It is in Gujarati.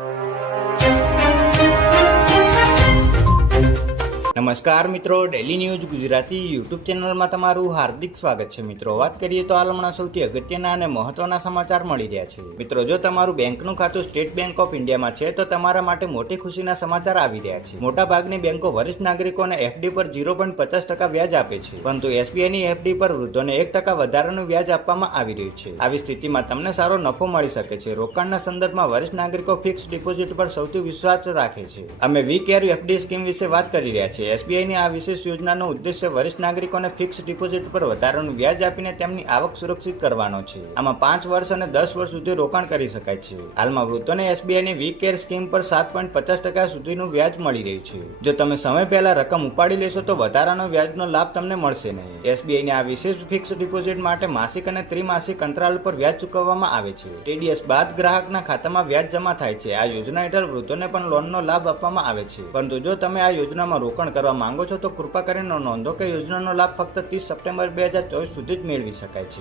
you. નમસ્કાર મિત્રો ડેલી ન્યૂઝ ગુજરાતી યુટ્યુબ ચેનલમાં તમારું હાર્દિક સ્વાગત છે. મિત્રો, વાત કરીએ તો હાલ હમણાં સૌથી અગત્યના અને મહત્વના સમાચાર મળી રહ્યા છે. મિત્રો, જો તમારું બેંકનું ખાતું સ્ટેટ બેંક ઓફ ઇન્ડિયામાં છે, તો તમારા માટે મોટી ખુશીના સમાચાર આવી રહ્યા છે. મોટા ભાગની બેંકો વરિષ્ઠ નાગરિકોને એફડી પર ઝીરો પોઈન્ટ પચાસ ટકા વ્યાજ આપે છે. પરંતુ એસબીઆઈની એફડી પર વૃદ્ધોને એક ટકા વધારાનું વ્યાજ આપવામાં આવી રહ્યું છે. આવી સ્થિતિમાં તમને સારો નફો મળી શકે છે. રોકાણના સંદર્ભમાં વરિષ્ઠ નાગરિકો ફિક્સ ડિપોઝિટ પર સૌથી વિશ્વાસ રાખે છે. અમે વી કેર એફડી સ્કીમ વિશે વાત કરી રહ્યા છીએ. એસબીઆઈની આ વિશેષ યોજનાનો ઉદ્દેશ્ય વરિષ્ઠ નાગરિકોને ફિક્સ ડિપોઝિટ પર વધારાનું વ્યાજ આપીને તેમની આવક સુરક્ષિત કરવાનો છે. આમાં પાંચ વર્ષ અને દસ વર્ષ સુધી રોકાણ કરી શકાય છે. હાલમાં વૃદ્ધોને એસબીઆઈની વી કેર સ્કીમ પર સાત પોઈન્ટ પચાસ ટકા સુધીનું વ્યાજ મળી રહ્યું છે. જો તમે સમય પહેલા રકમ ઉપાડી લેશો તો વધારાનો વ્યાજનો લાભ તમને મળશે નહીં. એસબીઆઈની આ વિશેષ ફિક્સ ડિપોઝિટ માટે માસિક અને ત્રિમાસિક અંતરાલ પર વ્યાજ ચૂકવવામાં આવે છે. ટીડીએસ બાદ ગ્રાહકના ખાતામાં વ્યાજ જમા થાય છે. આ યોજના હેઠળ વૃદ્ધોને પણ લોનનો લાભ આપવામાં આવે છે. પરંતુ જો તમે આ યોજનામાં રોકાણ કરવા માંગો છો તો કૃપા કરીને નોંધો કે યોજનાનો લાભ ફક્ત ત્રીસ સપ્ટેમ્બર બે હજાર ચોવીસ સુધી જ મેળવી શકાય છે.